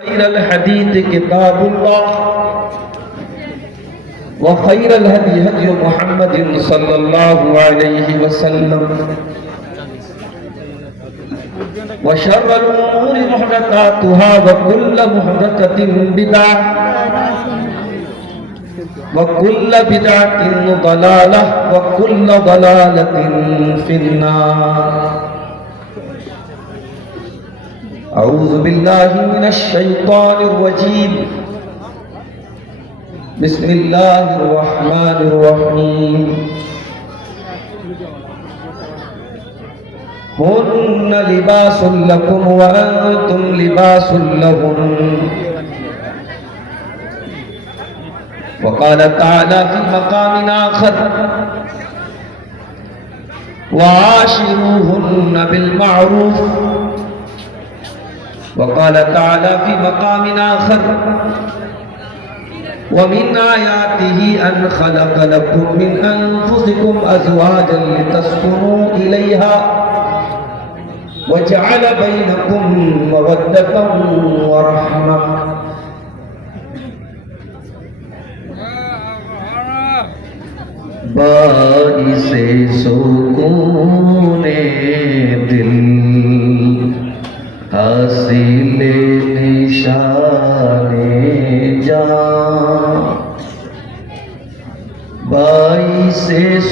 خير الحديث كتاب الله وخير الهدي هدي محمد صلى الله عليه وسلم وشر الأمور محدثاتها وكل محدثة بدعة وكل بدعة ضلالة وكل ضلالة في النار. أعوذ بالله من الشيطان الرجيم. بسم الله الرحمن الرحيم. هن لباس لكم وأنتم لباس لهن. وقال تعالى في مقام آخر: وعاشروهن بالمعروف. وقال تعالى في مقام آخر: ومن آياته أن خلق لكم من أنفسكم أزواجا لتسكنوا إليها وجعل بينكم مودة ورحمة. باعث سکون دل حاصل نشان جہاں. باعث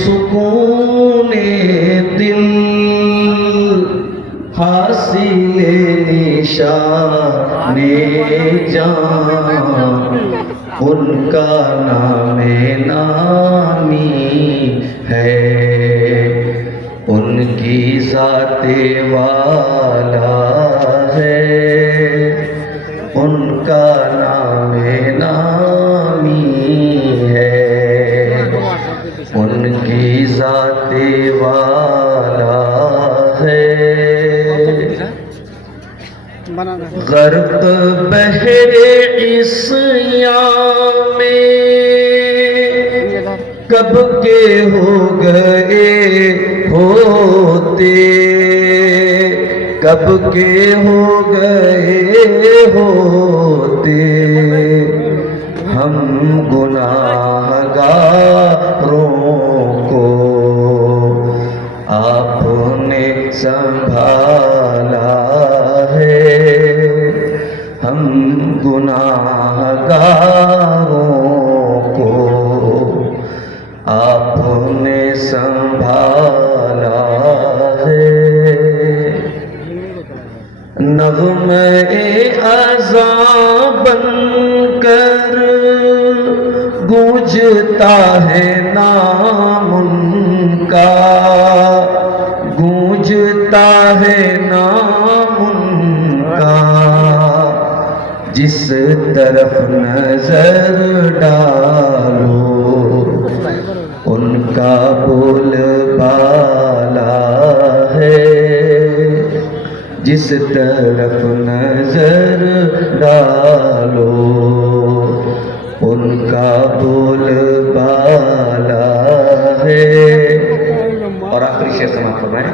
سکون دل حاصل نشان جہاں. ان کا نام نامی ہے، ان کی ذات والا ہے. ان کا نام نامی ہے، ان کی ذات والا ہے. غرق بحر عصیاں میں کب کے ہو گئے ہوتے، کب کے ہو گئے ہوتے. ہم گناہگاروں کو آپ نے سنبھالا ہے. ہم گناہگاروں کو آپ نے سنبھالا ہے. نغمہ اذاں بن کر گونجتا ہے نام ان کا، گونجتا ہے نام ان کا. جس طرف نظر ڈالو ان کا بول بالا ہے. جس طرف نظر ڈالو ان کا بول بالا ہے. اور آخری شعر سماعت فرمائیں.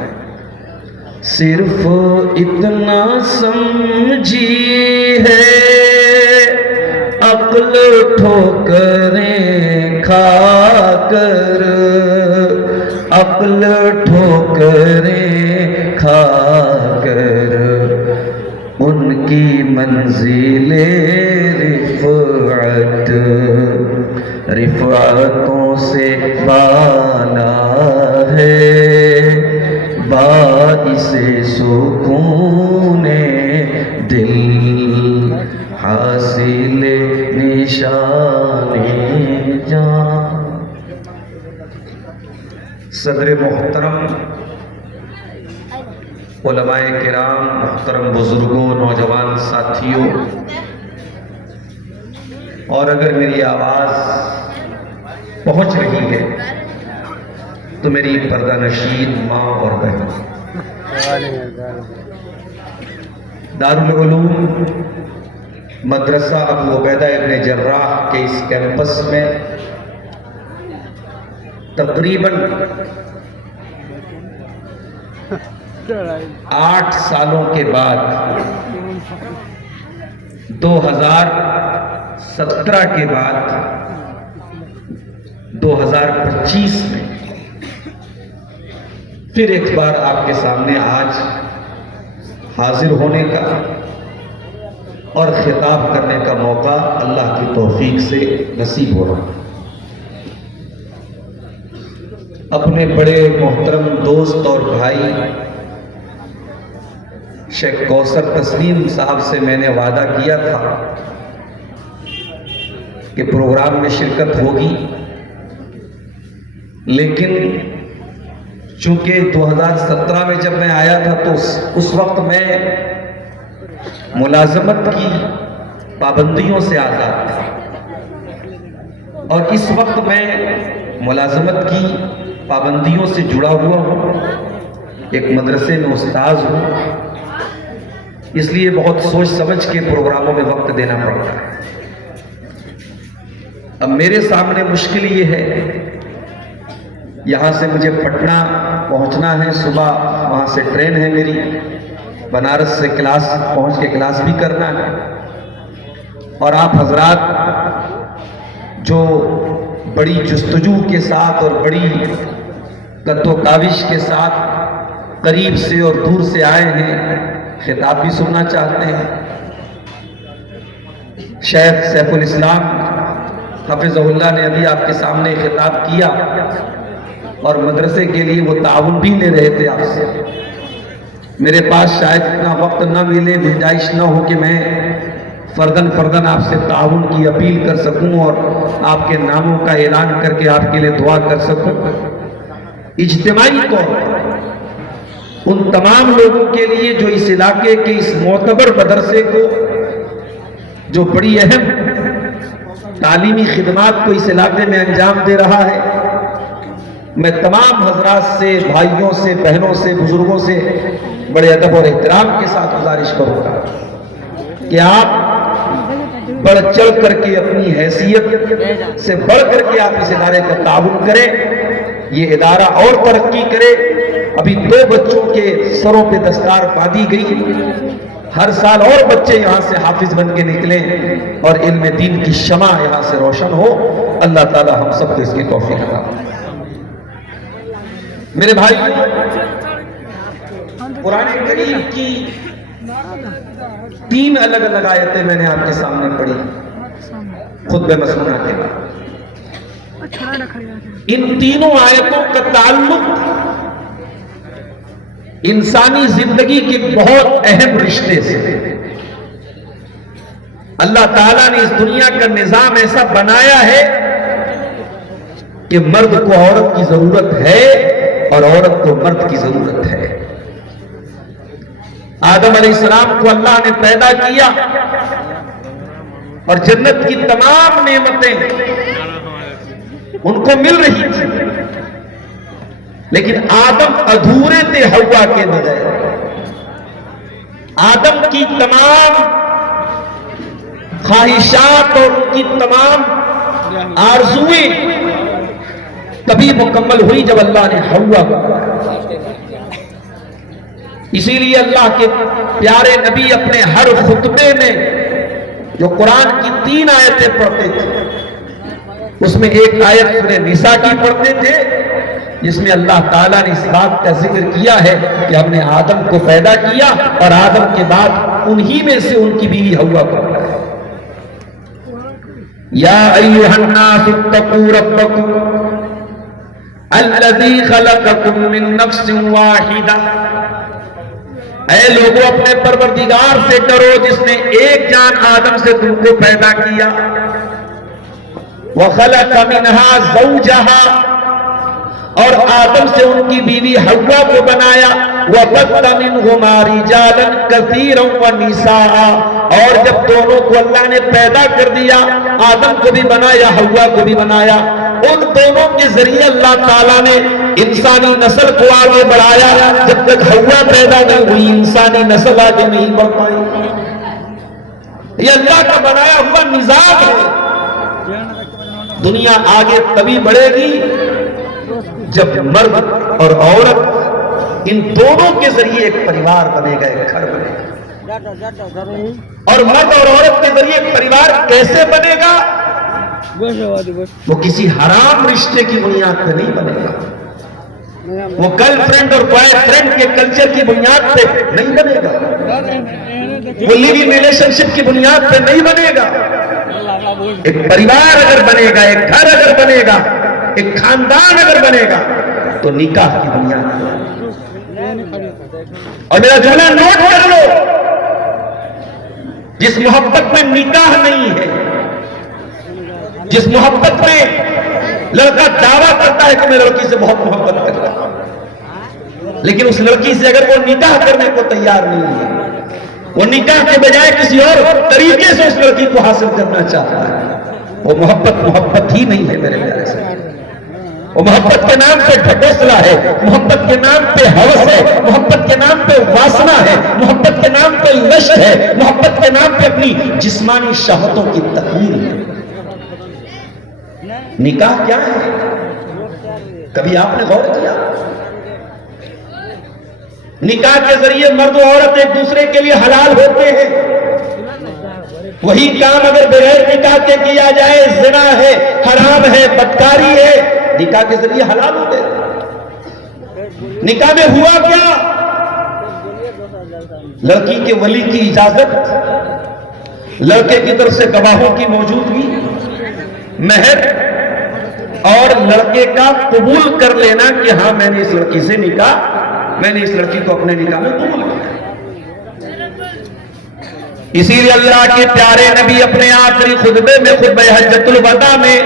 صرف اتنا سمجھی ہے عقل ٹھوکریں کھا کر، عقل ٹھوکریں کھا کر. ان کی منزل رفعت رفعتوں سے بالا ہے. باعث سکون دل حاصل نشان جہاں. صدر محترم، علماء کرام، محترم بزرگوں، نوجوان ساتھیوں، اور اگر میری آواز پہنچ رہی ہے تو میری پردہ نشین ماں اور بہن، دارالعلوم مدرسہ ابو عبیدہ ابن جراح کے اس کیمپس میں تقریباً 8 سالوں کے بعد 2017 کے بعد 2025 میں پھر ایک بار آپ کے سامنے آج حاضر ہونے کا اور خطاب کرنے کا موقع اللہ کی توفیق سے نصیب ہو رہا ہے۔ اپنے بڑے محترم دوست اور بھائی شیخ کوثر تسلیم صاحب سے میں نے وعدہ کیا تھا کہ پروگرام میں شرکت ہوگی، لیکن چونکہ 2017 میں جب میں آیا تھا تو اس وقت میں ملازمت کی پابندیوں سے آزاد تھا، اور اس وقت میں ملازمت کی پابندیوں سے جڑا ہوا ہوں، ایک مدرسے میں استاذ ہوں، اس لیے بہت سوچ سمجھ کے پروگراموں میں وقت دینا پڑتا ہے۔ اب میرے سامنے مشکل یہ ہے، یہاں سے مجھے پٹنہ پہنچنا ہے، صبح وہاں سے ٹرین ہے میری، بنارس سے کلاس پہنچ کے کلاس بھی کرنا ہے، اور آپ حضرات جو بڑی جستجو کے ساتھ اور بڑی قد و کاوش کے ساتھ قریب سے اور دور سے آئے ہیں، خطاب بھی سننا چاہتے ہیں۔ شیخ سیف الاسلام حفظہ اللہ نے ابھی آپ کے سامنے خطاب کیا، اور مدرسے کے لیے وہ تعاون بھی لے رہے تھے آپ سے۔ میرے پاس شاید اتنا وقت نہ ملے، گنجائش نہ ہو کہ میں فردن آپ سے تعاون کی اپیل کر سکوں اور آپ کے ناموں کا اعلان کر کے آپ کے لیے دعا کر سکوں۔ اجتماعی طور پر ان تمام لوگوں کے لیے جو اس علاقے کے اس معتبر مدرسے کو، جو بڑی اہم تعلیمی خدمات کو اس علاقے میں انجام دے رہا ہے، میں تمام حضرات سے، بھائیوں سے، بہنوں سے، بزرگوں سے بڑے ادب اور احترام کے ساتھ گزارش کروں گا کہ آپ بڑھ چڑھ کر کے اپنی حیثیت سے بڑھ کر کے آپ اس ادارے کا تعاون کریں، یہ ادارہ اور ترقی کرے۔ ابھی 2 بچوں کے سروں پہ دستار باندھی گئی، ہر سال اور بچے یہاں سے حافظ بن کے نکلیں اور علم دین کی شمع یہاں سے روشن ہو۔ اللہ تعالی ہم سب کو اس کی توفیق عطا فرمائے۔ میرے بھائی، قرآن کریم کی 3 الگ الگ آیتیں میں نے آپ کے سامنے پڑھی خطبہ مسنونہ کے بعد۔ ان تینوں آیتوں کا تعلق انسانی زندگی کے بہت اہم رشتے سے۔ اللہ تعالیٰ نے اس دنیا کا نظام ایسا بنایا ہے کہ مرد کو عورت کی ضرورت ہے اور عورت کو مرد کی ضرورت ہے۔ آدم علیہ السلام کو اللہ نے پیدا کیا اور جنت کی تمام نعمتیں ان کو مل رہی تھی، لیکن آدم ادھورے تھے حوا کے بغیر۔ آدم کی تمام خواہشات اور ان کی تمام آرزویں تبھی مکمل ہوئی جب اللہ نے حوا کو بنایا۔ اسی لیے اللہ کے پیارے نبی اپنے ہر خطبے میں جو قرآن کی 3 آیتیں پڑھتے تھے، اس میں ایک آیت سورہ نساء کی پڑھتے تھے، جس میں اللہ تعالیٰ نے اس بات کا ذکر کیا ہے کہ ہم نے آدم کو پیدا کیا اور آدم کے بعد انہی میں سے ان کی بیوی حوا کو بنایا۔ یا ایھا الناس اتقوا ربکم الذی خلقکم من نفس واحدہ، اے لوگوں اپنے پروردگار سے ڈرو جس نے ایک جان آدم سے تم کو پیدا کیا۔ وَخَلَقَ مِنْهَا زَوْجَهَا، اور آدم سے ان کی بیوی حوا کو بنایا۔ وَبَثَّ مِنْهُمَا رِجَالًا كَثِيرًا وَنِسَاءً، اور جب دونوں کو اللہ نے پیدا کر دیا، آدم کو بھی بنایا، حوا کو بھی بنایا، ان دونوں کے ذریعے اللہ تعالیٰ نے انسانی نسل کو آگے بڑھایا۔ جب تک حوا پیدا نہیں ہوئی انسانی نسل آگے نہیں بڑھ پائی۔ یہ اللہ کا بنایا ہوا نظام ہے۔ دنیا آگے تبھی بڑھے گی جب مرد اور عورت ان دونوں کے ذریعے ایک پریوار بنے گا، ایک گھر بنے گا۔ اور مرد اور عورت کے ذریعے پریوار کیسے بنے گا؟ وہ کسی حرام رشتے کی بنیاد پہ نہیں بنے گا، وہ گرل فرینڈ اور بوائے فرینڈ کے کلچر کی بنیاد پہ نہیں بنے گا، وہ لیونگ ریلیشن شپ کی بنیاد پہ نہیں بنے گا۔ ایک پریوار اگر بنے گا، ایک گھر اگر بنے گا، ایک خاندان اگر بنے گا تو نکاح کی بنیاد پہ۔ اور میرا جملہ نوٹ کر لو، جس محبت میں نکاح نہیں ہے، جس محبت میں لڑکا دعویٰ کرتا ہے کہ میں لڑکی سے بہت محبت کرتا ہوں، لیکن اس لڑکی سے اگر وہ نکاح کرنے کو تیار نہیں ہے، وہ نکاح کے بجائے کسی اور طریقے سے اس لڑکی کو حاصل کرنا چاہتا ہے، وہ محبت ہی نہیں ہے میرے پیارے سے۔ وہ محبت کے نام پہ ڈھکوسلا ہے، محبت کے نام پہ ہوس ہے، محبت کے نام پہ واسنا ہے، محبت کے نام پہ لشت ہے، محبت کے نام پہ اپنی جسمانی شہوتوں کی تکمیل ہے۔ نکاح کیا ہے؟ کبھی آپ نے غور کیا؟ نکاح کے ذریعے مرد و عورت ایک دوسرے کے لیے حلال ہوتے ہیں۔ وہی کام اگر بغیر نکاح کے کیا جائے زنا ہے، حرام ہے، بدکاری ہے، نکاح کے ذریعے حلال ہوتے ہیں۔ نکاح میں ہوا کیا؟ لڑکی کے ولی کی اجازت، لڑکے کی طرف سے گواہوں کی موجودگی، مہر اور لڑکے کا قبول کر لینا کہ ہاں میں نے اس لڑکی سے میں نے اس لڑکی کو اپنے نکاح میں قبول کیا۔ اسی لیے اللہ کے پیارے نبی اپنے آخری خطبے میں، خطبہ حجۃ الوداع میں،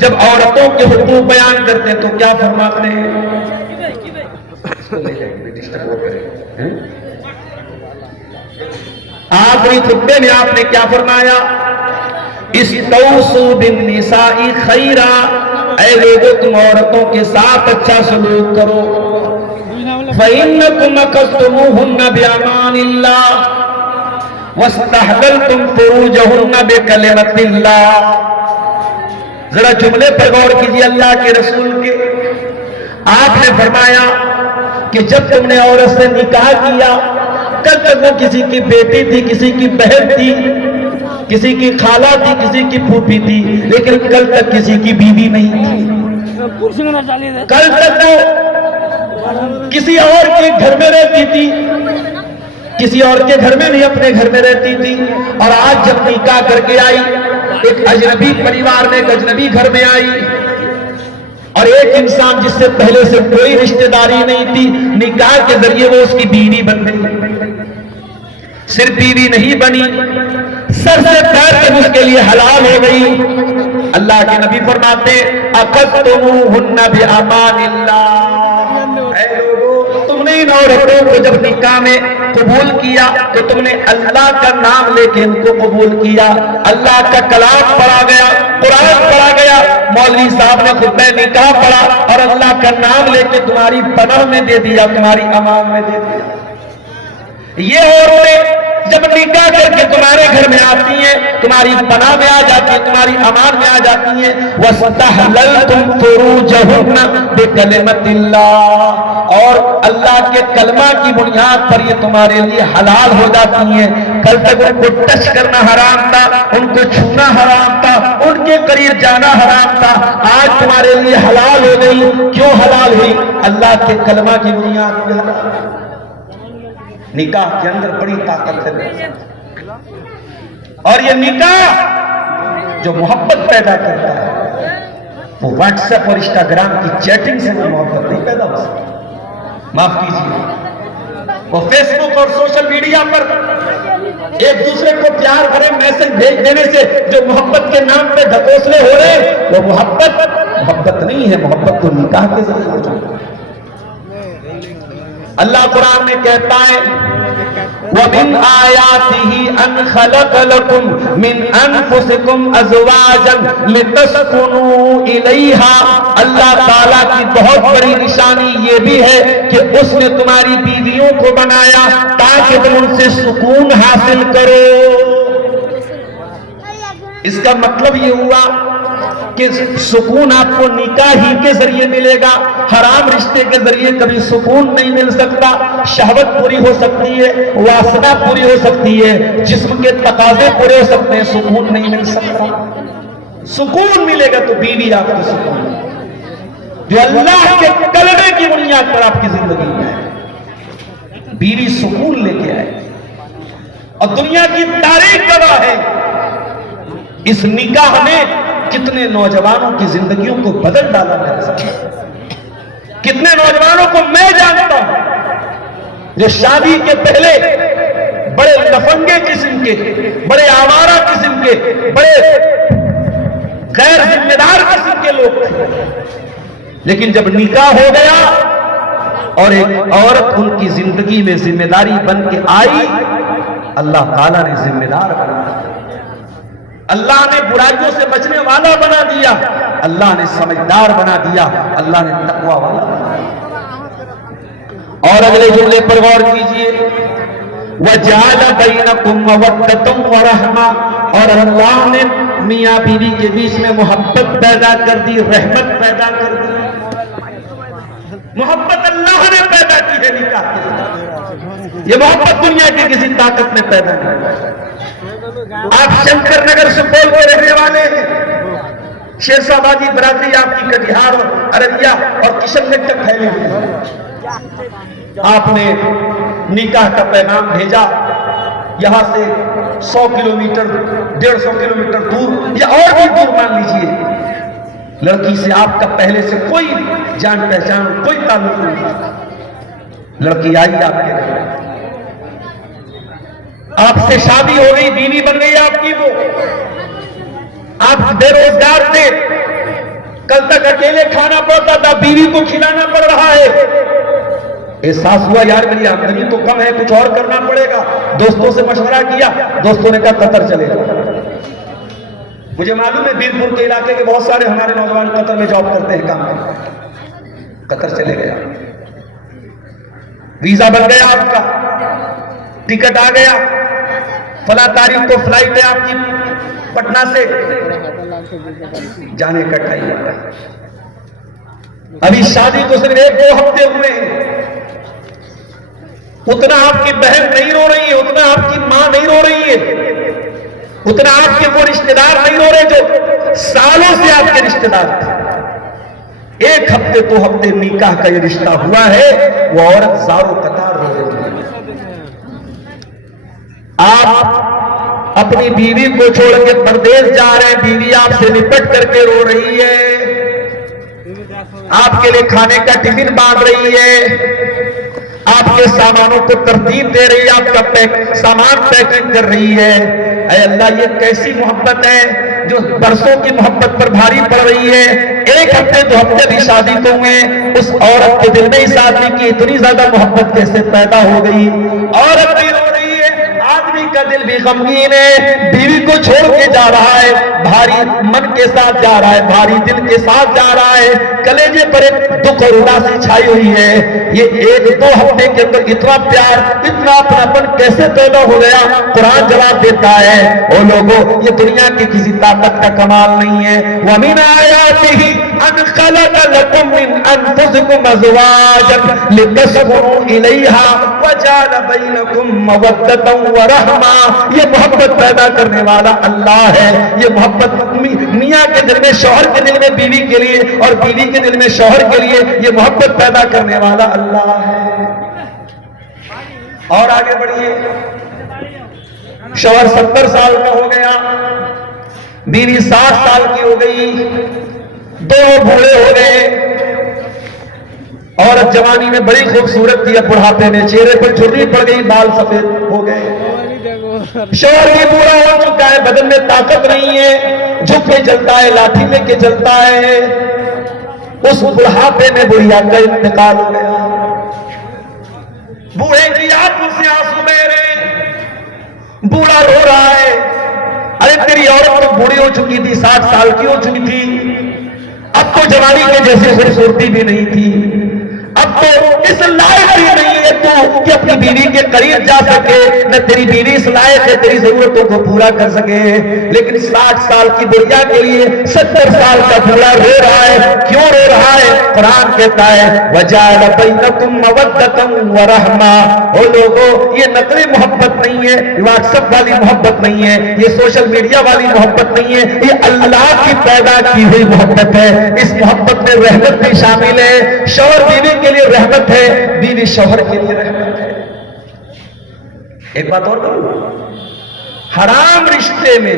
جب عورتوں کے حقوق بیان کرتے تو کیا فرماتے ہیں؟ آخری خطبے میں آپ نے کیا فرمایا؟ استوصوا بالنساء خیرا، اے لوگوں تم عورتوں کے ساتھ اچھا سلوک کرو۔ فَإِنَّكُمْ أَخَذْتُمُوهُنَّ بِأَمَانِ اللَّهِ وَاسْتَحْلَلْتُمْ فُرُوجَهُنَّ بِكَلِمَةِ اللَّهِ۔ ذرا جملے پر غور کیجیے اللہ کے رسول کے۔ آپ نے فرمایا کہ جب تم نے عورت سے نکاح کیا، کل تک وہ کسی کی بیٹی تھی، کسی کی بہن تھی، کسی کی خالہ تھی، کسی کی پھوپھی تھی، لیکن کل تک کسی کی بیوی نہیں تھی۔ کل تک وہ کسی اور کے گھر میں رہتی تھی، کسی اور کے گھر میں نہیں، اپنے گھر میں رہتی تھی۔ اور آج جب نکاح کر کے آئی، ایک اجنبی پریوار میں، ایک اجنبی گھر میں آئی، اور ایک انسان جس سے پہلے سے کوئی رشتہ داری نہیں تھی، نکاح کے ذریعے وہ اس کی بیوی بن گئی۔ صرف بیوی نہیں بنی، سر سے پیر تک اس کے لیے حلال ہو گئی۔ اللہ کے نبی فرماتے اخذتموهن بأمان اللہ، اے لوگوں تم نے ان عورتوں کو جب نکاح میں قبول کیا تو تم نے اللہ کا نام لے کے ان کو قبول کیا۔ اللہ کا کلام پڑھا گیا، قرآن پڑھا گیا، مولوی صاحب نے خطبہ نکاح پڑھا اور اللہ کا نام لے کے تمہاری پناہ میں دے دیا، تمہاری امان میں دے دیا۔ یہ عورتیں جب نکاح کر کے تمہارے گھر میں آتی ہیں، تمہاری پناہ میں آ جاتی ہیں، تمہاری امان میں آ جاتی ہیں۔ وَاسْتَحْلَلْتُمْ فُرُوجَهُنَّ بِكَلِمَةِ اللَّهِ، اور اللہ کے کلمہ کی بنیاد پر یہ تمہارے لیے حلال ہو جاتی ہیں۔ کل تک ان کو ٹچ کرنا حرام تھا، ان کو چھونا حرام تھا، ان کے قریب جانا حرام تھا، آج تمہارے لیے حلال ہو گئی۔ کیوں حلال ہوئی؟ اللہ کے کلمہ کی بنیاد پر حلال۔ نکاح کے اندر بڑی طاقت ہے، اور یہ نکاح جو محبت پیدا کرتا ہے، وہ واٹس ایپ اور انسٹاگرام کی چیٹنگ سے وہ محبت نہیں پیدا ہو سکتی۔ معاف کیجیے، وہ فیس بک اور سوشل میڈیا پر ایک دوسرے کو پیار بھرے میسج بھیج دینے سے جو محبت کے نام پہ ڈھکوسلے ہو رہے، وہ محبت نہیں ہے، محبت تو نکاح کے ذریعے ہو جاتی ہے۔ اللہ قرآن میں کہتا ہے وَمِنْ آيَاتِهِ أَنْ خَلَقَ لَكُمْ مِنْ أَنفُسِكُمْ أَزْوَاجًا لِتَسْكُنُوا إِلَيْهَا، اللہ تعالیٰ کی بہت بڑی نشانی یہ بھی ہے کہ اس نے تمہاری بیویوں کو بنایا تاکہ تم ان سے سکون حاصل کرو۔ اس کا مطلب یہ ہوا کہ سکون آپ کو نکاح ہی کے ذریعے ملے گا، حرام رشتے کے ذریعے کبھی سکون نہیں مل سکتا۔ شہوت پوری ہو سکتی ہے، واسطہ پوری ہو سکتی ہے، جسم کے تقاضے پورے ہو سکتے ہیں، سکون نہیں مل سکتا۔ سکون ملے گا تو بیوی آپ کو سکون ملے گا، جو اللہ کے کلمے کی بنیاد پر آپ کی زندگی میں ہے، بیوی سکون لے کے آئے۔ اور دنیا کی تاریخ گواہ ہے، اس نکاح نے کتنے نوجوانوں کی زندگیوں کو بدل ڈالا میرے ساتھ۔ کتنے نوجوانوں کو میں جانتا ہوں جو شادی کے پہلے بڑے لفنگے قسم کے، بڑے آوارہ قسم کے، بڑے غیر ذمہ دار قسم کے لوگ تھے، لیکن جب نکاح ہو گیا اور ایک عورت ان کی زندگی میں ذمہ داری بن کے آئی، اللہ تعالیٰ نے ذمہ دار بنا دیا، اللہ نے برائیوں سے بچنے والا بنا دیا، اللہ نے سمجھدار بنا دیا، اللہ نے تقوی والا بنا دیا۔ اور اگلے جملے پر غور کیجئے، وَجَعَلَ بَيْنَكُمْ مَوَدَّةً وَرَحْمَةً، اور اللہ نے میاں بیوی کے بیچ میں محبت پیدا کر دی، رحمت پیدا کر دی۔ محبت اللہ نے پیدا کی ہے نکاح کے ذریعے، یہ محبت دنیا کی کسی طاقت نے پیدا نہیں کی۔ آپ شنکر نگر سپول کے رہنے والے ہیں، شیر صاحب آبادی برادری آپ کی کٹیہار ارریہ اور کشن گنج تک پھیلی ہوئی ہے۔ آپ نے نکاح کا پیغام بھیجا، یہاں سے 100 کلومیٹر 150 کلومیٹر دور یا اور بھی دور مان لیجئے، لڑکی سے آپ کا پہلے سے کوئی جان پہچان کوئی تعلق نہیں، لڑکی آئی آپ کے گھر، آپ سے شادی ہو گئی، بیوی بن گئی آپ کی، وہ آپ بے روزگار تھے، کل تک اکیلے کھانا پڑتا تھا، بیوی کو کھلانا پڑ رہا ہے، احساس ہوا یار میری آمدنی تو کم ہے، کچھ اور کرنا پڑے گا، دوستوں سے مشورہ کیا، دوستوں نے کہا قطر چلے گا۔ مجھے معلوم ہے بیرپور کے علاقے کے بہت سارے ہمارے نوجوان قطر میں جاب کرتے ہیں، کام کرتے ہیں، قطر چلے گیا، ویزا بن گیا آپ کا، ٹکٹ آ گیا، فلاں تاریخ کو فلائٹ ہے آپ کی پٹنہ سے، جانے کا ٹائم آ گیا، ابھی شادی کو صرف 1-2 ہفتے ہوئے ہیں، اتنا آپ کی بہن نہیں رو رہی ہے، اتنا آپ کی ماں نہیں رو رہی ہے، اتنا آپ کے وہ رشتہ دار نہیں رو رہے جو سالوں سے آپ کے رشتہ دار تھے، 1 ہفتے 2 ہفتے نکاح کا یہ رشتہ ہوا ہے، وہ عورت زاروں قطار رو رہی ہے۔ آپ اپنی بیوی کو چھوڑ کے پردیس جا رہے ہیں، بیوی آپ سے لپٹ کر کے رو رہی ہے، آپ کے لیے کھانے کا ٹفن باندھ رہی ہے، آپ کے سامانوں کو ترتیب دے رہی ہے، آپ کا سامان پیکنگ کر رہی ہے۔ اے اللہ، یہ کیسی محبت ہے جو برسوں کی محبت پر بھاری پڑ رہی ہے، 1 ہفتے 2 ہفتے بھی شادی کو ہوئے، اس عورت کے دل میں اس آدمی کی اتنی زیادہ محبت کیسے پیدا ہو گئی؟ عورت بھی رو رہی ہے، آدمی کا دل بھی غمگین ہے، بیوی کو چھوڑ کے جا رہا ہے، بھاری من کے ساتھ جا رہا ہے، بھاری دل کے ساتھ جا رہا ہے، کلیجے پر ایک دکھ اور اداسی چھائی ہوئی ہے۔ یہ 1-2 ہفتے کے اندر اتنا پیار، اتنا اپناپن کیسے پیدا ہو گیا؟ قرآن جواب دیتا ہے، او لوگوں، یہ دنیا کی کسی طاقت کا کمال نہیں ہے۔ وَمِنْ آيَاتِهِ أَنْ خَلَقَ لَكُم مِّنْ أَنفُسِكُمْ أَزْوَاجًا لِتَسْكُنُوا إِلَيْهَا وَجَعَلَ بَيْنَكُم مَّوَدَّةً وَرَحْمَةً، یہ محبت پیدا کرنے والا اللہ ہے۔ یہ محبت میاں کے دل میں، شوہر کے دل میں بیوی کے لیے، اور بیوی کے دل میں شوہر کے لیے، یہ محبت پیدا کرنے والا اللہ ہے۔ اور آگے بڑھیے، شوہر 70 سال کا ہو گیا، بیوی 60 سال کی ہو گئی، دونوں بوڑھے ہو گئے، عورت جوانی میں بڑی خوبصورت تھی، اب بڑھاپے میں چہرے پر جھرری پڑ گئی، بال سفید ہو گئے، شوہر بھی بوڑھا ہو چکا ہے، بدن میں طاقت نہیں ہے، جھک کے چلتا ہے، لاٹھی لے کے چلتا ہے، اس بڑھاپے میں بڑھیا کا انتقال ہو گیا، بوڑھے کی آنکھوں سے آنسو بہ رہے ہیں، بوڑھا رو رہا ہے، ارے تیری عورت تو بوڑھی ہو چکی تھی، 60 سال کی ہو چکی تھی، اب تو جوانی کے جیسی خوبصورتی بھی نہیں تھی، اب تو اس لائق ہی نہیں ہے تو کہ اپنی بیوی کے قریب جا سکے، نہ تیری بیوی اس لائق ہے تیری ضرورتوں کو پورا کر سکے۔ لیکن 60 سال کی بڑھیا کے لیے 70 سال کا بوڑھا رو رہا ہے، کیوں رو رہا ہے؟ قرآن کہتا ہے وَجَعَلَ بَيْنَكُمْ مَوَدَّةً وَرَحْمَةً۔ او لوگوں، یہ نقلی محبت نہیں ہے، واٹس ایپ والی محبت نہیں ہے، یہ سوشل میڈیا والی محبت نہیں ہے، یہ اللہ کی پیدا کی ہوئی محبت ہے۔ اس محبت میں رحمت بھی شامل ہے، شوہر بیوی کے لیے رحمت ہے، بیوی شوہر کے لیے رحمت ہے۔ ایک بات اور کروں، حرام رشتے میں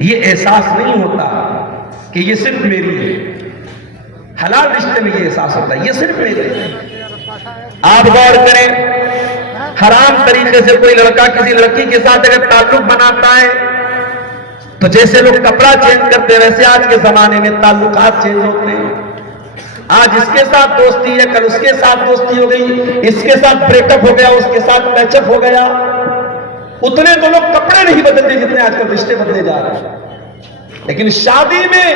یہ احساس نہیں ہوتا کہ یہ صرف میری ہے، حلال رشتے میں یہ احساس ہوتا ہے یہ صرف میری ہے۔ آپ غور کریں، حرام طریقے سے کوئی لڑکا کسی لڑکی کے ساتھ اگر تعلق بناتا ہے تو جیسے لوگ کپڑا چینج کرتے ہیں ویسے آج کے زمانے میں تعلقات چینج ہوتے ہیں۔ آج اس کے ساتھ دوستی ہے، کل اس کے ساتھ دوستی ہو گئی، اس کے ساتھ بریک اپ ہو گیا، اس کے ساتھ میچ اپ ہو گیا۔ اتنے تو لوگ کپڑے نہیں بدلتے جتنے آج کل رشتے بدلے جا رہے ہیں۔ لیکن شادی میں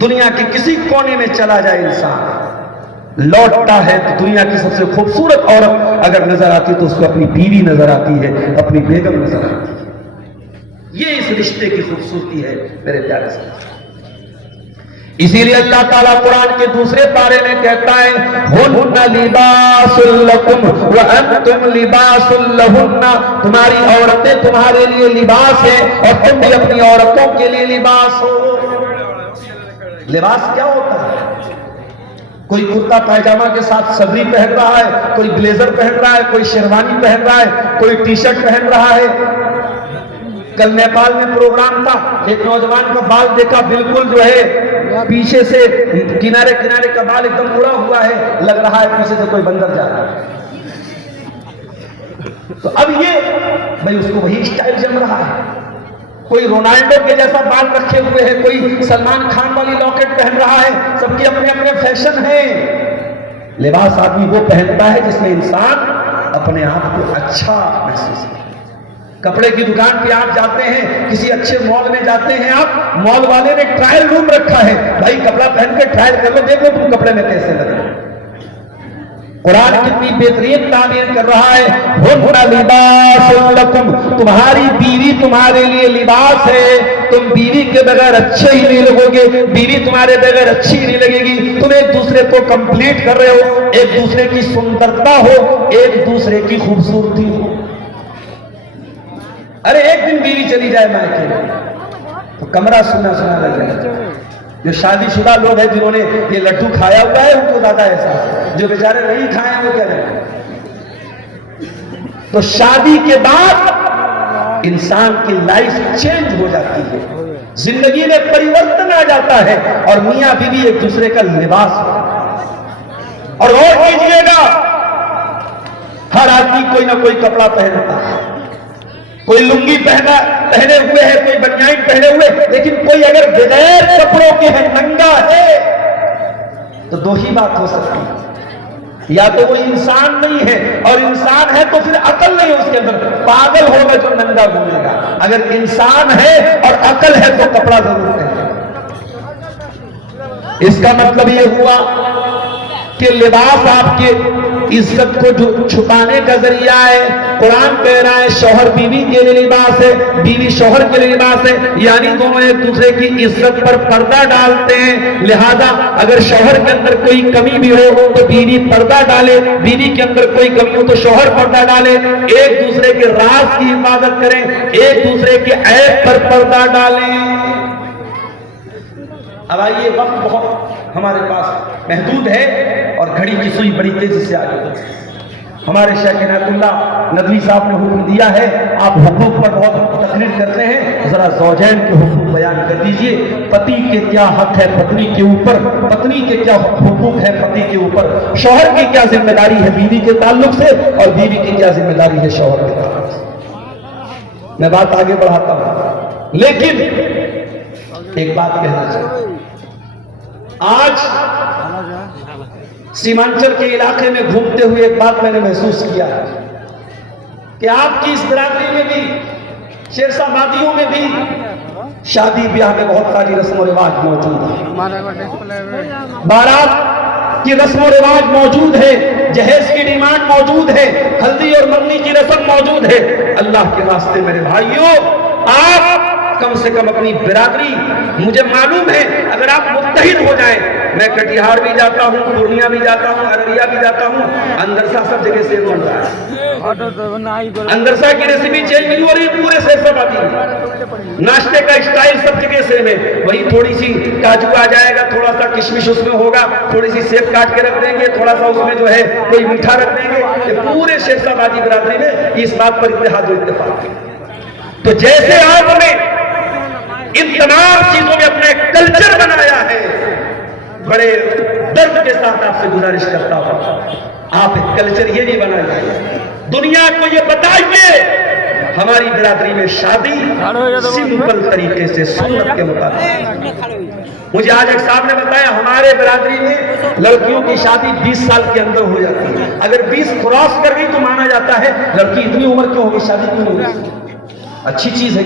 دنیا کے کسی کونے میں چلا جائے انسان، لوٹتا ہے تو دنیا کی سب سے خوبصورت عورت اگر نظر آتی تو اس کو اپنی بیوی نظر آتی ہے، اپنی بیگم نظر آتی ہے۔ یہ اس رشتے کی خوبصورتی ہے میرے پیارے سے۔ اسی لیے اللہ تعالیٰ قرآن کے دوسرے پارے میں کہتا ہے ہن لباس لکم وانتم لباس لہن، تمہاری عورتیں تمہارے لیے لباس ہیں اور تم بھی اپنی عورتوں کے لیے لباس ہو۔ لباس کیا ہوتا ہے؟ کوئی کرتا پائجامہ کے ساتھ صدری پہن رہا ہے، کوئی بلیزر پہن رہا ہے، کوئی شیروانی پہن رہا ہے، کوئی ٹی شرٹ پہن رہا ہے۔ کل نیپال میں پروگرام تھا، ایک نوجوان کا بال دیکھا بالکل جو ہے پیچھے سے کنارے کنارے کا بال ایک دم اڑا ہوا ہے، لگ رہا ہے پیچھے سے کوئی بندر جا رہا ہے۔ تو اب یہ بھائی اس کو وہی اسٹائل جم رہا ہے، کوئی رونالڈو کے جیسا بال رکھے ہوئے ہے، کوئی سلمان خان والی لاکٹ پہن رہا ہے، سب کے اپنے اپنے فیشن ہیں۔ لباس آدمی وہ پہنتا ہے جس میں انسان اپنے آپ کو اچھا محسوس کرے۔ کپڑے کی دکان پہ آپ جاتے ہیں، کسی اچھے مال میں جاتے ہیں، آپ مال والے نے ٹرائل روم رکھا ہے، بھائی کپڑا پہن کے ٹرائل کر لو، دیکھو تم کپڑے میں کیسے لگ رہے۔ قرآن کتنی بہترین تعبیر کر رہا ہے ہن لباس لکم، تمہاری بیوی تمہارے لیے لباس ہے، تم بیوی کے بغیر اچھے ہی نہیں لگو گے، بیوی تمہارے بغیر اچھی نہیں لگے گی، تم ایک دوسرے کو کمپلیٹ کر رہے ہو، ایک دوسرے کی سندرتا ہو، ایک دوسرے کی خوبصورتی ہو۔ ارے ایک دن بیوی چلی جائے مائکے تو کمرہ سنا سنا لگ جائے۔ جو شادی شدہ لوگ ہیں جنہوں نے یہ لڈو کھایا ہوا ہے ان کو زیادہ احساس ہے، جو بیچارے نہیں کھائے ہیں وہ کیا کریں۔ تو شادی کے بعد انسان کی لائف چینج ہو جاتی ہے، زندگی میں پریورتن آ جاتا ہے، اور میاں بیوی ایک دوسرے کا لباس ہے۔ اور غور کیجیے گا، ہر آدمی کوئی نہ کوئی کپڑا پہنتا ہے، کوئی لنگی پہنے ہوئے ہے، کوئی بنیان پہنے ہوئے، لیکن کوئی اگر بغیر کپڑوں کے ہے، ننگا ہے، تو دو ہی بات ہو سکتی ہے، یا تو وہ انسان نہیں ہے، اور انسان ہے تو پھر عقل نہیں اس کے اندر، پاگل ہوگا جو ننگا گھومے گا۔ اگر انسان ہے اور عقل ہے تو کپڑا ضرور پہنے۔ اس کا مطلب یہ ہوا کہ لباس آپ کے عزت کو چھپانے کا ذریعہ ہے۔ قرآن کہہ رہا ہے شوہر بیوی کے لیے لباس ہے، بیوی شوہر کے لیے لباس ہے، یعنی دونوں ایک دوسرے کی عزت پر پردہ ڈالتے ہیں۔ لہذا اگر شوہر کے اندر کوئی کمی بھی ہو تو بیوی پردہ ڈالے، بیوی کے اندر کوئی کمی ہو تو شوہر پردہ ڈالے، ایک دوسرے کے راز کی حفاظت کریں، ایک دوسرے کے عیب پر پردہ ڈالیں۔ اب آئیے، وقت بہت ہمارے پاس محدود ہے اور گھڑی کی سوئی بڑی تیزی سے آگے بڑھتی ہے۔ ہمارے شیخ عنایت اللہ ندوی صاحب نے حکم دیا ہے، آپ حقوق پر بہت تقریر کرتے ہیں، ذرا زوجین کے حقوق بیان کر دیجئے۔ پتی کے کیا حق ہے پتنی کے اوپر، پتنی کے کیا حقوق ہے پتی کے اوپر، شوہر کی کیا ذمہ داری ہے بیوی کے تعلق سے، اور بیوی کی کیا ذمہ داری ہے شوہر کے تعلق سے۔ میں بات آگے بڑھاتا ہوں، لیکن ایک بات کہنا چاہیے، آج سیمانچل کے علاقے میں گھومتے ہوئے ایک بات میں نے محسوس کیا کہ آپ کی اس برادری میں بھی، شیرسا وادیوں میں بھی شادی بیاہ میں بہت ساری رسم و رواج موجود ہیں۔ بارات کی رسم و رواج موجود ہے، جہیز کی ڈیمانڈ موجود ہے، ہلدی اور مندی کی رسم موجود ہے۔ اللہ کے راستے میرے بھائیوں، آپ کم سے کم اپنی برادری، مجھے معلوم ہے اگر آپ متحد ہو جائیں، میں کٹیہار بھی جاتا ہوں، پورنیہ بھی جاتا ہوں، ارریہ بھی جاتا ہوں، اندرسا سب جگہ سے بن رہا ہے، اندرسا کی ریسیپی چینج نہیں ہو رہی، پورے سے سب آتی ہے، ناشتے کا اسٹائل سب جگہ سیم ہے، وہی تھوڑی سی کاجو آ جائے گا، تھوڑا سا کشمش اس میں ہوگا، تھوڑی سی سیب کاٹ کے رکھ دیں گے، تھوڑا سا اس میں جو ہے کوئی میٹھا رکھ دیں گے، یہ پورے شیخ آبادی برادری میں اس بات پر اتحاد و اتفاق ہے۔ تو جیسے آپ نے ان تمام چیزوں میں اپنا ایک کلچر بنایا ہے، بڑے درد کے ساتھ آپ سے گزارش کرتا ہوں، آپ ایک کلچر یہ بھی بنائیے، دنیا کو یہ بتائیے ہماری برادری میں شادی سمپل طریقے سے سنت کے مطابق۔ مجھے آج ایک صاحب نے بتایا ہمارے برادری میں لڑکیوں کی شادی 20 سال کے اندر ہو جاتی ہے، اگر 20 کراس کر گئی تو مانا جاتا ہے لڑکی اتنی عمر کیوں ہوگی، شادی کیوں ہوگی؟ اچھی چیز ہے،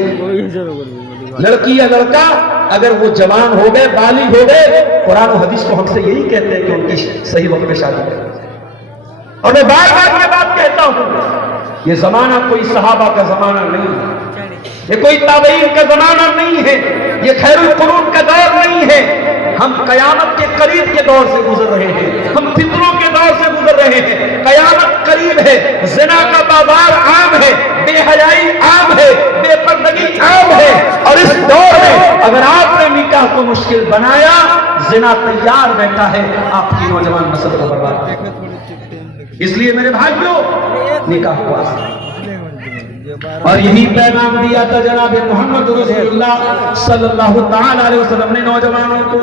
لڑکی یا لڑکا اگر وہ جوان ہو گئے، بالغ ہو گئے، قرآن و حدیث کو ہم سے یہی کہتے ہیں کہ ان کی صحیح وقت پہ شادی کریں۔ اور میں بار بار یہ بات کہتا ہوں، یہ زمانہ کوئی صحابہ کا زمانہ نہیں ہے، یہ کوئی تابعین کا زمانہ نہیں ہے، یہ خیر القرون کا دور نہیں ہے، ہم قیامت کے قریب کے دور سے گزر رہے ہیں، ہم فتنوں کے دور سے گزر رہے ہیں، قیامت قریب ہے، زنا کا بازار عام ہے، بے حیائی عام ہے، بے پردگی عام ہے، اور اس دور میں اگر آپ نے نکاح کو مشکل بنایا، زنا تیار بیٹھا ہے آپ کی نوجوان نسل کو برباد کرنے۔ اس لیے میرے بھائیوں، نکاح کو آسان، اور یہی پیغام دیا تھا جناب محمد رسول اللہ صلی اللہ تعالی علیہ وسلم نے نوجوانوں کو۔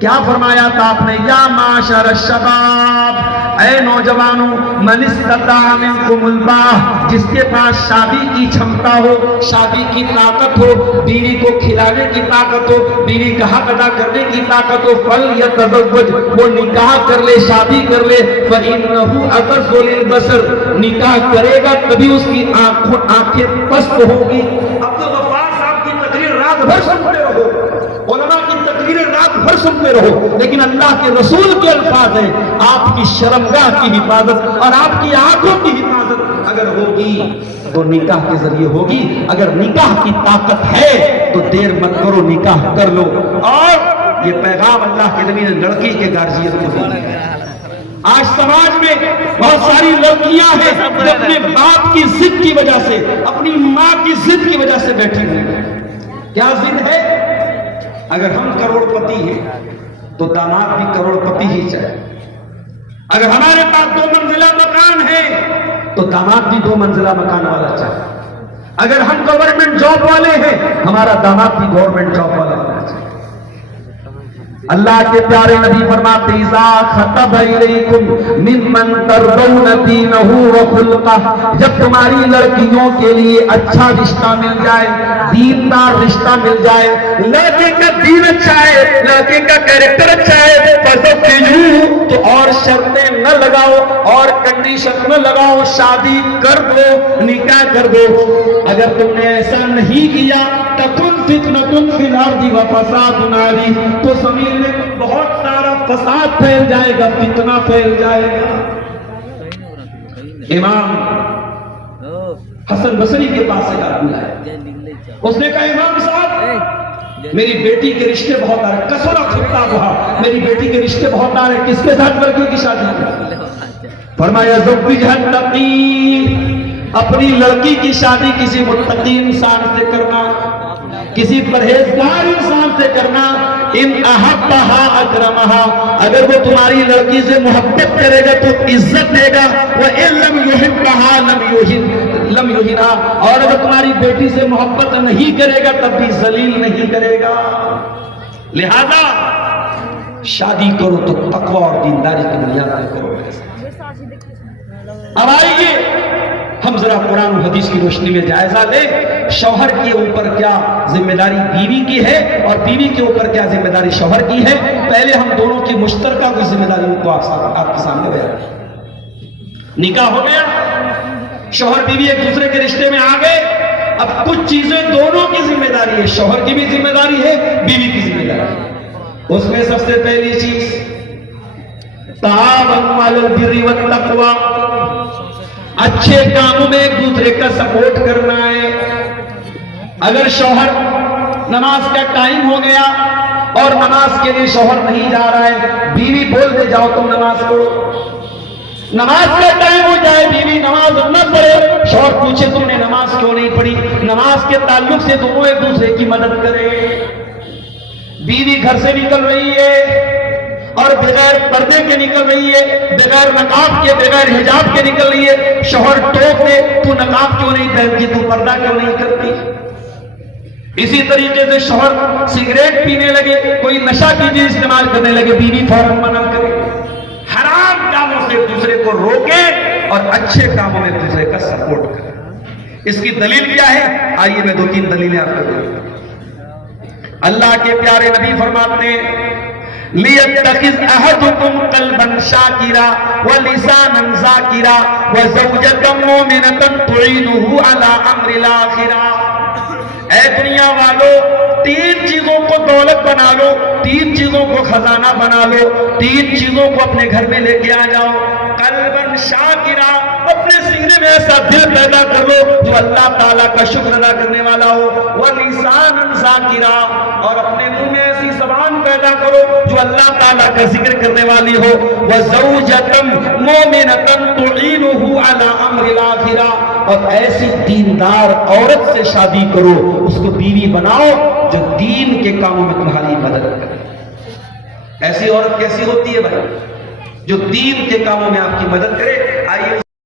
کیا فرمایا تھا آپ نے؟ یا معاشر الشباب، اے نوجوانوں، من استطاع منکم الباء، جس کے پاس شادی کی چھمتا ہو، شادی کی طاقت ہو، بیوی کو کھلانے کی طاقت ہو، بیوی کا حق ادا کرنے کی طاقت ہو، فلیتزوج، وہ نکاح کر لے، شادی کر لے، فإنہ اغض للبصر، نکاح کرے گا تبھی اس کی آنکھیں پست ہوگی۔ عبدالغفار صاحب کی تقریر رات بھر سنتے رہو، علماء کی تقریریں رات بھر سنتے رہو، لیکن اللہ کے رسول کے الفاظ ہیں، آپ کی شرمگاہ کی حفاظت اور آپ کی آنکھوں کی حفاظت اگر ہوگی تو نکاح کے ذریعے ہوگی، اگر نکاح کی طاقت ہے تو دیر مت کرو، نکاح کر لو۔ اور یہ پیغام اللہ کے نبی نے لڑکی کے گارجین کو دیا۔ آج سماج میں بہت ساری لڑکیاں ہیں جو اپنے باپ کی ضد کی وجہ سے، اپنی ماں کی ضد کی وجہ سے بیٹھی ہوئی ہیں۔ کیا ضد ہے؟ اگر ہم کروڑ پتی ہیں تو داماد بھی کروڑ پتی ہی چاہے، اگر ہمارے پاس 2 منزلہ مکان ہے تو داماد بھی 2 منزلہ مکان والا چاہے، اگر ہم گورنمنٹ جاب والے ہیں ہمارا داماد بھی گورنمنٹ جاب والا ہونا چاہیے۔ اللہ کے پیارے نبی فرماتے ہیں اذا خطب الیکم ممن ترضون دینہ وخلقہ، جب تمہاری لڑکیوں کے لیے اچھا رشتہ مل جائے، دیندار رشتہ مل جائے، لڑکے کا دین اچھا ہے، لڑکے کا کیریکٹر اچھا ہے، فزوجوہ، تو اور شرطیں نہ لگاؤ اور کنڈیشن نہ لگاؤ، شادی کر دو، نکاح کر دو۔ اگر تم نے ایسا نہیں کیا تکن فتنۃ فی الارض وفساد عریض، تو زمین میں بہت سارا فساد پھیل جائے گا، فتنہ پھیل جائے گا۔ امام حسن بصری کے پاس ایک آدمی آیا، اس نے کہا امام صاحب میری بیٹی کے رشتے بہت آ رہے، کسرا خطہ کہا میری بیٹی کے رشتے بہت آ رہے، کس کے ساتھ لڑکی کی شادی کی؟ فرمایا زوجها التقی، اپنی لڑکی کی شادی کسی متقی انسان سے کرنا، کسی پرہیزگار انسان سے کرنا۔ ان احبھا اکرمھا، اگر وہ تمہاری لڑکی سے محبت کرے گا تو عزت دے گا، وان لم یحبھا لم یہنھا، اور اگر تمہاری بیٹی سے محبت نہیں کرے گا تب بھی ذلیل نہیں کرے گا۔ لہذا شادی کرو تو تقوی اور دینداری کی بنیاد پر کرو۔ اب آئیے ہم ذرا قرآن و حدیث کی روشنی میں جائزہ لیں، شوہر کے اوپر کیا ذمہ داری بیوی کی ہے اور بیوی کے اوپر کیا ذمہ داری شوہر کی ہے۔ پہلے ہم دونوں کی مشترکہ کی ذمہ داریوں کو آپ کے سامنے بیان۔ نکاح ہو گیا، شوہر بیوی ایک دوسرے کے رشتے میں آ گئے، اب کچھ چیزیں دونوں کی ذمہ داری ہے، شوہر کی بھی ذمہ داری ہے، بیوی کی ذمہ داری ہے۔ اس میں سب سے پہلی چیز تعاونوا علی البر والتقوی، اچھے کاموں میں ایک دوسرے کا سپورٹ کرنا ہے۔ اگر شوہر نماز کا ٹائم ہو گیا اور نماز کے لیے شوہر نہیں جا رہا ہے، بیوی بول دے جاؤ تم نماز پڑھو۔ نماز کا ٹائم ہو جائے، بیوی نماز نہ پڑھے، شوہر پوچھے تم نے نماز کیوں نہیں پڑھی، نماز کے تعلق سے دونوں ایک دوسرے کی مدد کریں۔ بیوی گھر سے نکل رہی ہے اور بغیر پردے کے نکل رہی ہے، بغیر نقاب کے، بغیر حجاب کے نکل رہی ہے، شوہر ٹوک دے تو نقاب کیوں نہیں پہنتی، تو پردہ کیوں نہیں کرتی۔ اسی طریقے سے شوہر سگریٹ پینے لگے، کوئی نشہ کی چیز استعمال کرنے لگے، بیوی فوراً منع کرے۔ حرام کاموں سے ایک دوسرے کو روکے اور اچھے کاموں میں ایک دوسرے کا سپورٹ کرے۔ اس کی دلیل کیا ہے؟ آئیے میں دو تین دلیلیں آپ کو دوں۔ اللہ کے پیارے نبی فرماتے ہیں لِيَتَّخِذْ أَحَدُكُمْ قَلْبًا شَاكِرًا وَلِسَانًا ذَاكِرًا وَزَوْجَةً مُؤْمِنَةً تُعِينُهُ عَلَىٰ أَمْرِ الْآخِرَةِ۔ اے دنیا والو، تین چیزوں کو دولت بنا لو، تین چیزوں کو خزانہ بنا لو، تین چیزوں کو اپنے گھر میں لے کے آ جاؤ۔ قلباً شاکرا، اپنے سینے میں ایسا دل پیدا کر لو جو اللہ تعالیٰ کا شکر ادا کرنے والا ہو۔ وَلِسَانًا ذَاكِرًا، اور اپنے منہ میں ایسی زبان پیدا کرو جو اللہ تعالیٰ کا ذکر کرنے والی ہو۔ وَزَوْجَةً مُؤْمِنَةً تُعِينُهُ عَلَىٰ أَمْرِ الْآخِرَةِ، اور ایسی دیندار عورت سے شادی کرو، اس کو بیوی بناؤ جو دین کے کاموں میں تمہاری مدد کرے۔ ایسی عورت کیسی ہوتی ہے بھائی؟ جو دین کے کاموں میں آپ کی مدد کرے۔ آئیے